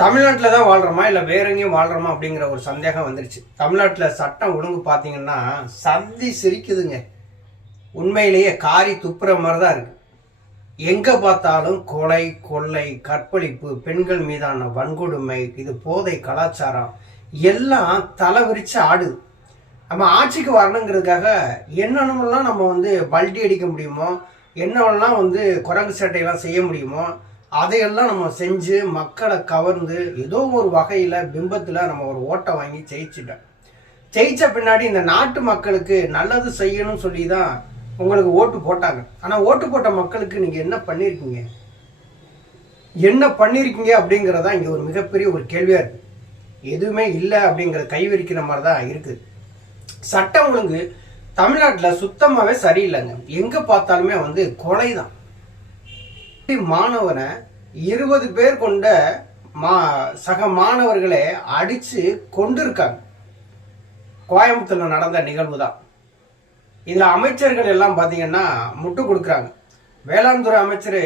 தமிழ்நாட்டில் தான் வாழ்கிறோமா இல்லை வேற எங்கேயும் வாழ்கிறோமா அப்படிங்கிற ஒரு சந்தேகம் வந்துருச்சு. தமிழ்நாட்டில் சட்டம் ஒழுங்கு பார்த்தீங்கன்னா சந்தி சிரிக்குதுங்க. உண்மையிலேயே காரி துப்புற மாதிரி தான் இருக்கு. எங்கே பார்த்தாலும் கொலை, கொள்ளை, கற்பழிப்பு, பெண்கள் மீதான வன்கொடுமை, இது போதை கலாச்சாரம் எல்லாம் தலை விரிச்சு ஆடுது. நம்ம ஆட்சிக்கு வரணுங்கிறதுக்காக என்னென்னலாம் நம்ம பல்டி அடிக்க முடியுமோ, என்னவெல்லாம் குரங்கு சேட்டையெல்லாம் செய்ய முடியுமோ அதையெல்லாம் நம்ம செஞ்சு மக்களை கவர்ந்து ஏதோ ஒரு வகையில் பிம்பத்தில் நம்ம ஒரு ஓட்டை வாங்கி ஜெயிச்சிட்டோம். ஜெயிச்ச பின்னாடி இந்த நாட்டு மக்களுக்கு நல்லது செய்யணும்னு சொல்லி தான் உங்களுக்கு ஓட்டு போட்டாங்க. ஆனால் ஓட்டு போட்ட மக்களுக்கு நீங்கள் என்ன பண்ணியிருக்கீங்க அப்படிங்கிறதா இங்கே ஒரு மிகப்பெரிய ஒரு கேள்வியாக இருக்குது. எதுவுமே இல்லை அப்படிங்கிற கைவிரிக்கிற மாதிரி தான் இருக்குது. சட்டம் ஒழுங்கு தமிழ்நாட்டில் சுத்தமாகவே சரியில்லைங்க. எங்கே பார்த்தாலுமே கொலை தான். மாணவனை 20 பேர் கொண்ட சக மாணவர்களை அடிச்சு கொண்டிருக்காங்க. கோயம்புத்தூர்ல நடந்த நிகழ்வு தான். இதுல அமைச்சர்கள் எல்லாம் பாத்தீங்கன்னா முட்டு கொடுக்குறாங்க. வேளாண் துறை அமைச்சர்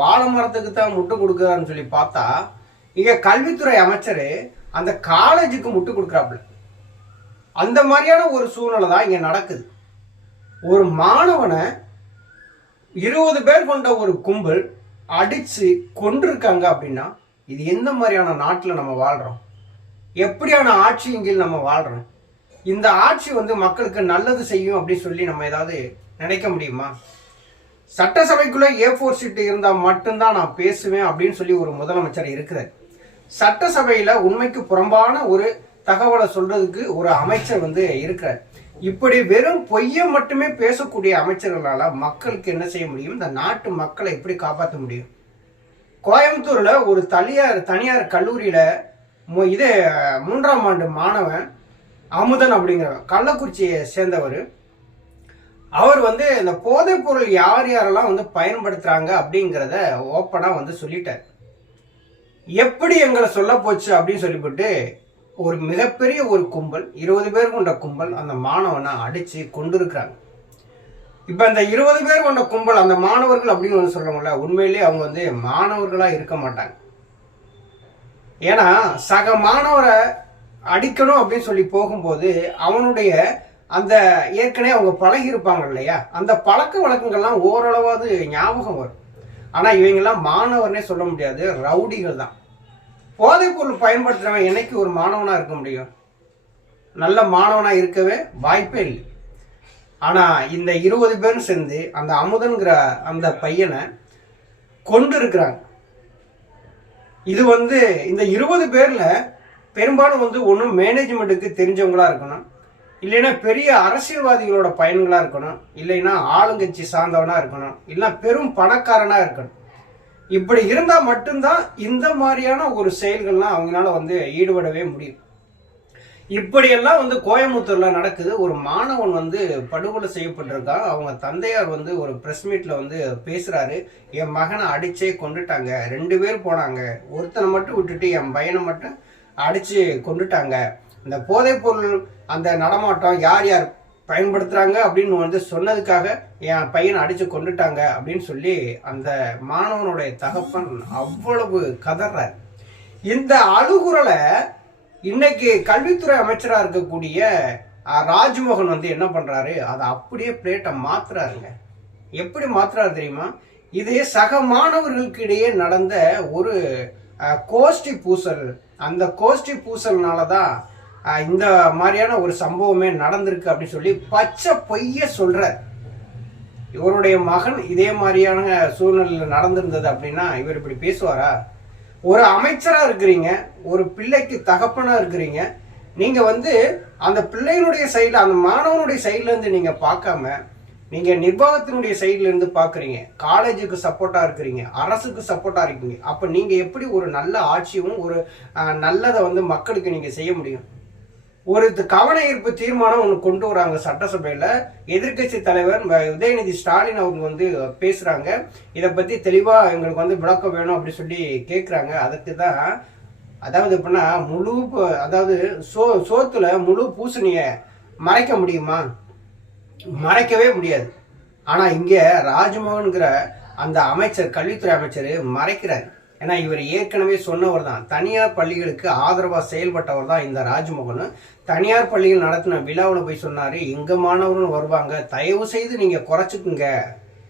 வாழை மரத்துக்கு தான் முட்டு கொடுக்குறான்னு சொல்லி பார்த்தா இங்க கல்வித்துறை அமைச்சர் அந்த காலேஜுக்கு முட்டு கொடுக்குறாப்புல. அந்த மாதிரியான ஒரு சூழ்நிலை தான் இங்க நடக்குது. ஒரு மாணவனை 20 பேர் கொண்ட ஒரு கும்பல் அடிச்சு கொண்டிருக்காங்க அப்படின்னா இது எந்த மாதிரியான நாட்டில் நம்ம வாழ்றோம்? எப்படியான ஆட்சியின் கீழ் நம்ம வாழ்றோம்? இந்த ஆட்சி மக்களுக்கு நல்லது செய்யும் அப்படின்னு சொல்லி நம்ம ஏதாவது நினைக்க முடியுமா? சட்டசபைக்குள்ள A4 சீட்டு இருந்தால் மட்டும்தான் நான் பேசுவேன் அப்படின்னு சொல்லி ஒரு முதலமைச்சர் இருக்கிறார். சட்டசபையில உண்மைக்கு புறம்பான ஒரு தகவலை சொல்றதுக்கு ஒரு அமைச்சர் இருக்கிறார். இப்படி வெறும் பொய்யை மட்டுமே பேசக்கூடிய அமைச்சர்களால மக்களுக்கு என்ன செய்ய முடியும்? இந்த நாட்டு மக்களை எப்படி காப்பாற்ற முடியும்? கோயம்புத்தூர்ல ஒரு தனியார் கல்லூரியில இதே 3ஆம் ஆண்டு மாணவன் அமுதன் அப்படிங்கிறவன், கள்ளக்குறிச்சியை சேர்ந்தவர். அவர் இந்த போதைப் பொருள் யார் யாரெல்லாம் பயன்படுத்துறாங்க அப்படிங்கிறத ஓப்பனா சொல்லிட்டார். எப்படி எங்களை சொல்ல போச்சு அப்படின்னு சொல்லிவிட்டு ஒரு மிகப்பெரிய ஒரு கும்பல், 20 பேர் கொண்ட கும்பல் அந்த மாணவனை அடிச்சு கொண்டிருக்கிறாங்க. இப்ப இந்த 20 பேர் கொண்ட கும்பல் அந்த மாணவர்கள் அப்படின்னு சொல்றவங்கள உண்மையிலேயே அவங்க மாணவர்களா இருக்க மாட்டாங்க. ஏன்னா சக மாணவரை அடிக்கணும் அப்படின்னு சொல்லி போகும்போது அவனுடைய அந்த ஏற்கனவே அவங்க பழகி இருப்பாங்க இல்லையா, அந்த பழக்க வழக்கங்கள்லாம் ஓரளவாவது ஞாபகம் வரும். ஆனா இவங்கெல்லாம் மாணவர்னே சொல்ல முடியாது, ரவுடிகள் தான். போதைப் பொருள் பயன்படுத்துறவன் என்னைக்கு ஒரு மாணவனா இருக்க முடியும்? நல்ல மாணவனா இருக்கவே வாய்ப்பே இல்லை. ஆனா இந்த 20 பேரும் சேர்ந்து அந்த அமுதன்கிற அந்த பையனை கொண்டு இருக்கிறாங்க. இது இந்த 20 பேர்ல பெரும்பாலும் ஒன்றும் மேனேஜ்மெண்ட்டுக்கு தெரிஞ்சவங்களா இருக்கணும், இல்லைன்னா பெரிய அரசியல்வாதிகளோட பயன்களா இருக்கணும், இல்லைன்னா ஆளுங்கட்சி சார்ந்தவனா இருக்கணும், இல்லைன்னா பெரும் பணக்காரனா இருக்கணும். இப்படி இருந்தா மட்டும்தான் இந்த மாதிரியான ஒரு செயல்கள்லாம் அவங்களால ஈடுபடவே முடியும். இப்படியெல்லாம் கோயம்புத்தூர்ல நடக்குது. ஒரு மாணவன் படுகொலை செய்யப்பட்டிருக்கான். அவங்க தந்தையார் ஒரு பிரஸ் மீட்ல பேசுறாரு, என் மகனை அடிச்சே கொண்டுட்டாங்க, 2 பேர் போனாங்க, ஒருத்தனை மட்டும் விட்டுட்டு என் பையனை மட்டும் அடிச்சு கொண்டுட்டாங்க. இந்த போதைப் பொருள் அந்த நடமாட்டம் யார் யார் பயன்படுத்துறாங்க அப்படின்னு சொன்னதுக்காக என் பையனை அடிச்சு கொண்டுட்டாங்க அப்படின்னு சொல்லி அந்த மாணவனுடைய தகப்பன் அவ்வளவு கதறார். இந்த அழுகுறலை இன்னைக்கு கல்வித்துறை அமைச்சரா இருக்கக்கூடிய ராஜ்மோகன் என்ன பண்றாரு, அதை அப்படியே பிளேட்டை மாத்துறாருங்க. எப்படி மாத்துறாரு தெரியுமா? இதே சக மாணவர்களுக்கு இடையே நடந்த ஒரு கோஷ்டி பூசல், அந்த கோஷ்டி பூசல்னாலதான் இந்த மாதிரியான ஒரு சம்பவமே நடந்திருக்கு அப்படின்னு சொல்லி பச்சை பொய்ய சொல்ற. இவருடைய மகன் இதே மாதிரியான சூழ்நிலையில் நடந்திருந்தது அப்படின்னா இவர் இப்படி பேசுவாரா? ஒரு அமைச்சரா இருக்கிறீங்க, ஒரு பிள்ளைக்கு தகப்பனா இருக்கிறீங்க, நீங்க அந்த பிள்ளையினுடைய சைட்ல, அந்த மாணவனுடைய சைட்ல இருந்து நீங்க பார்க்காம நீங்க நிர்வாகத்தினுடைய சைட்ல இருந்து பாக்குறீங்க, காலேஜுக்கு சப்போர்ட்டா இருக்கிறீங்க, அரசுக்கு சப்போர்ட்டா இருக்கீங்க. அப்ப நீங்க எப்படி ஒரு நல்ல ஆட்சியும் ஒரு நல்லதை மக்களுக்கு நீங்க செய்ய முடியும்? ஒரு கவன ஈர்ப்பு தீர்மானம் ஒன்று கொண்டு வராங்க சட்டசபையில. எதிர்கட்சி தலைவர் உதயநிதி ஸ்டாலின் அவங்க பேசுறாங்க. இதை பத்தி தெளிவா எங்களுக்கு விளக்கம் வேணும் அப்படி சொல்லி கேட்கிறாங்க. அதுக்கு தான் அதாவது எப்படின்னா அதாவது சோத்துல முழு பூசணிய மறைக்க முடியுமா? மறைக்கவே முடியாது. ஆனா இங்க ராஜ்மோகன்கிற அந்த அமைச்சர், கல்வித்துறை அமைச்சர் மறைக்கிறார். ஏன்னா இவர் ஏற்கனவே சொன்னவர் தான், தனியார் பள்ளிகளுக்கு ஆதரவாக செயல்பட்டவர் தான் இந்த ராஜ்மோகன். தனியார் பள்ளிகள் நடத்தின விழாவில் போய் சொன்னார், எங்கள் மாணவர்கள் வருவாங்க, தயவு செய்து நீங்கள் குறைச்சிக்குங்க,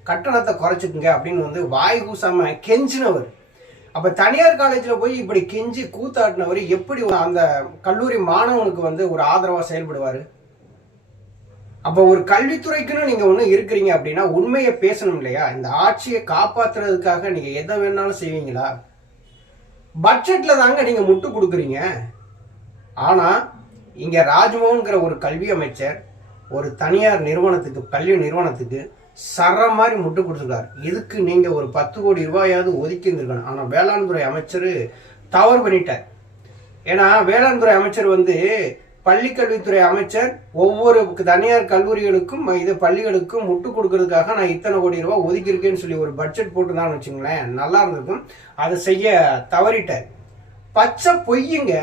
கட்டணத்தை குறைச்சிக்குங்க அப்படின்னு வந்து வாய் கூசாம கெஞ்சினவர். அப்போ தனியார் காலேஜில் போய் இப்படி கெஞ்சி கூத்தாட்டினவர் எப்படி அந்த கல்லூரி மாணவனுக்கு வந்து ஒரு ஆதரவாக செயல்படுவார்? அப்போ ஒரு கல்வித்துறைக்குன்னு நீங்க ஒண்ணு இருக்கிறீங்க அப்படின்னா உண்மையை பேசணும் இல்லையா? இந்த ஆட்சியை காப்பாத்துறதுக்காக நீங்க எதை வேணாலும் செய்வீங்களா? பட்ஜெட்ல தாங்க நீங்க முட்டு கொடுக்குறீங்க. ஆனா இங்க ராஜ்மோகன்கிற ஒரு கல்வி அமைச்சர் ஒரு தனியார் நிறுவனத்துக்கு, கல்வி நிறுவனத்துக்கு சர மாதிரி முட்டு கொடுத்துருக்காரு. இதுக்கு நீங்க ஒரு 10 கோடி ரூபாயாவது ஒதுக்கி இருந்திருக்கணும். ஆனா வேளாண் துறை அமைச்சர் தவறு பண்ணிட்டார். ஏன்னா வேளாண் துறை அமைச்சர் வந்து பள்ளிக்கல்வித்துறை அமைச்சர் ஒவ்வொரு தனியார் கல்லூரிகளுக்கும் இது பள்ளிகளுக்கும் முட்டு கொடுக்கறதுக்காக நான் இத்தனை கோடி ரூபாய் ஒதுக்கியிருக்கேன்னு சொல்லி ஒரு பட்ஜெட் போட்டுதான் வச்சுங்களேன், நல்லா இருந்திருக்கும். அதை செய்ய தவறிட்டார். பச்சை பொய்யுங்க.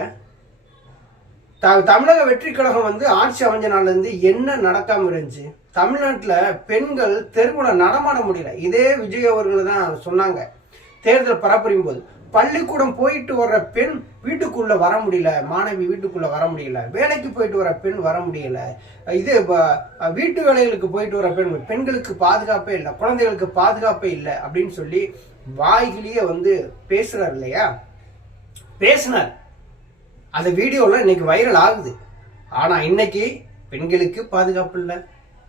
தமிழக வெற்றி கழகம் வந்து ஆட்சி அமைஞ்ச நாள்ல இருந்து என்ன நடக்காம இருந்துச்சு? தமிழ்நாட்டுல பெண்கள் தெருவில் நடமாட முடியல. இதே விஜய் அவர்கள் தான் சொன்னாங்க தேர்தல் பரப்புரியும் போது, பள்ளிக்கூடம் போயிட்டு வர்ற பெண் வீட்டுக்குள்ள வர முடியல, மாணவி வீட்டுக்குள்ள வர முடியல, வேலைக்கு போயிட்டு வர பெண் வர முடியல, இது வீட்டு வேலைகளுக்கு போயிட்டு வர பெண்களுக்கு பாதுகாப்பே இல்லை, குழந்தைகளுக்கு பாதுகாப்பே இல்லை அப்படின்னு சொல்லி வாய்கிலேயே வந்து பேசுறாரு இல்லையா? பேசினார். அந்த வீடியோலாம் இன்னைக்கு வைரல் ஆகுது. ஆனா இன்னைக்கு பெண்களுக்கு பாதுகாப்பு இல்லை,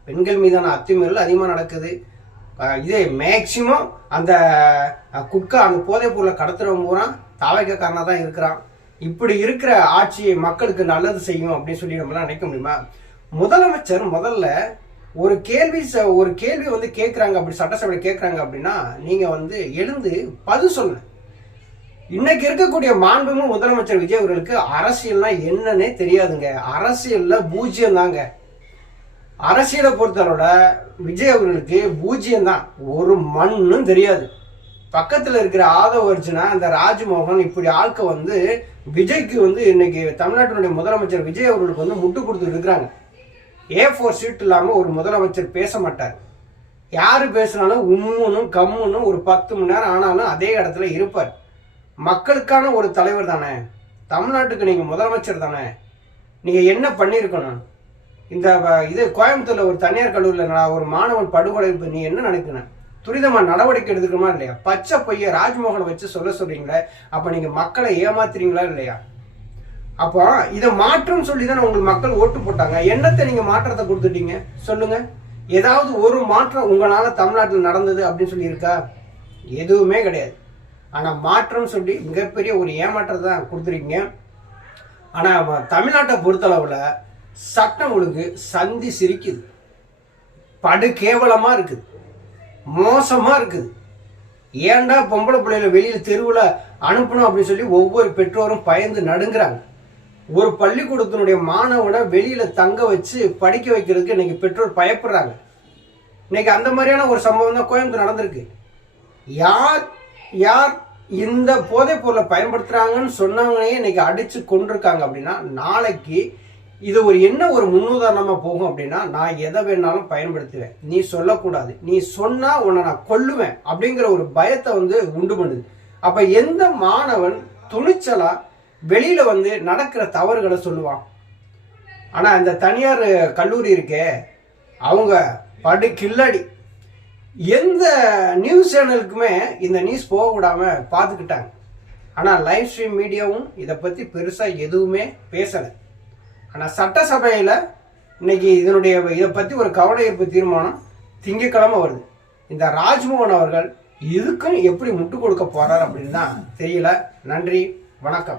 பெண்கள் மீதான அத்துமீறல் அதிகமாக நடக்குது. இதே மேக்சிமம் அந்த குட்கா அந்த போதைப் பொருளை கடத்துறவங்க பூரா தாவைக்காரனா தான் இருக்கிறான். இப்படி இருக்கிற ஆட்சியை மக்களுக்கு நல்லது செய்யும் அப்படின்னு சொல்லி நம்மளாம் நினைக்க முடியுமா? முதலமைச்சர் முதல்ல ஒரு கேள்வி வந்து கேட்குறாங்க, அப்படி சட்டசபையில் கேட்குறாங்க அப்படின்னா நீங்க வந்து எழுந்து பதில் சொல்லுங்க. இன்னைக்கு இருக்கக்கூடிய மாண்புமிகு முதலமைச்சர் விஜய் அவர்களுக்கு அரசியல்னா என்னன்னே தெரியாதுங்க. அரசியல்ல பூஜ்யம் தாங்க. அரசியலை பொறுத்தவரோட விஜய் அவர்களுக்கு பூஜ்யம் தான், ஒரு மண்ணும் தெரியாது. பக்கத்துல இருக்கிற ஆதவ அர்ஜுனா, அந்த ராஜ்மோகன், இப்படி ஆட்க வந்து விஜய்க்கு வந்து இன்னைக்கு தமிழ்நாட்டினுடைய முதலமைச்சர் விஜய் அவர்களுக்கு வந்து முட்டு கொடுத்து இருக்கிறாங்க. A4 சீட் இல்லாம ஒரு முதலமைச்சர் பேச மாட்டார். யாரு பேசினாலும் உம்முனும் கம்முனும் ஒரு 10 மணி நேரம் ஆனாலும் அதே இடத்துல இருப்பார். மக்களுக்கான ஒரு தலைவர் தானே, தமிழ்நாட்டுக்கு நீங்க முதலமைச்சர் தானே, நீங்க என்ன பண்ணிருக்கணும்? இந்த இது கோயம்புத்தூர்ல ஒரு தனியார் கல்லூரியில் ஒரு மாணவன் படுகொலை, நீ என்ன நினைக்கணும்? துரிதமா நடவடிக்கை எடுத்துக்கணுமா இல்லையா? பச்சை பைய ராஜ்மோகனை வச்சு சொல்றீங்களே, அப்ப நீங்க மக்களை ஏமாத்துறீங்களா இல்லையா? அப்போ இதை மாற்றம் சொல்லிதான் உங்களுக்கு மக்கள் ஓட்டு போட்டாங்க. என்னத்தை நீங்க மாற்றத்தை கொடுத்துட்டீங்க சொல்லுங்க? ஏதாவது ஒரு மாற்றம் உங்களால தமிழ்நாட்டில் நடந்தது அப்படின்னு சொல்லி இருக்கா? எதுவுமே கிடையாது. ஆனா மாற்றம் சொல்லி மிகப்பெரிய ஒரு ஏமாற்றத்தை தான் கொடுத்துருக்கீங்க. ஆனா தமிழ்நாட்டை பொறுத்தளவுல சட்டம் ஒழுங்கு சந்தி சிரிக்குது, படு கேவலமா இருக்குது, மோசமா இருக்குது. ஏன்டா பொம்பளை பிள்ளைகளை வெளியில தெருவுல அனுப்பணும் அப்படின்னு சொல்லி ஒவ்வொரு பெற்றோரும் பயந்து நடுங்குறாங்க. ஒரு பள்ளிக்கூடத்தினுடைய மாணவனை வெளியில தங்க வச்சு படிக்க வைக்கிறதுக்கு இன்னைக்கு பெற்றோர் பயப்படுறாங்க. இன்னைக்கு அந்த மாதிரியான ஒரு சம்பவம் தான் கோயம்புத்தூர் நடந்திருக்கு. யார் யார் இந்த போதைப் பொருளை பயன்படுத்துறாங்கன்னு சொன்னாங்கன்னே இன்னைக்கு அடிச்சு கொண்டிருக்காங்க. அப்படின்னா நாளைக்கு இது ஒரு முன்னுதாரணமா போகும். அப்படின்னா நான் எதை வேணாலும் பயன்படுத்துவேன், நீ சொல்லக்கூடாது, நீ சொன்னா உன்னை நான் கொல்லுவேன் அப்படிங்கிற ஒரு பயத்தை வந்து உண்டு பண்ணுது. அப்ப எந்த மாணவன் துணிச்சலா வெளியில வந்து நடக்கிற தவறுகளை சொல்லுவான்? ஆனா இந்த தனியார் கல்லூரி இருக்கே, அவங்க படு கில்லடி. எந்த நியூஸ் சேனலுக்குமே இந்த நியூஸ் போக விடாம பார்த்துக்கிட்டாங்க. ஆனா லைவ் ஸ்ட்ரீம் மீடியாவும் இதை பத்தி பெருசா எதுவுமே பேசலை. ஆனால் சட்டசபையில் இன்னைக்கு இதை பற்றி ஒரு கவன ஈர்ப்பு தீர்மானம் திங்கட்கிழமை வருது. இந்த ராஜ்மோகன் அவர்கள் இதுக்கும் எப்படி முட்டு கொடுக்க போறார் அப்படின்னு தான் தெரியல. நன்றி, வணக்கம்.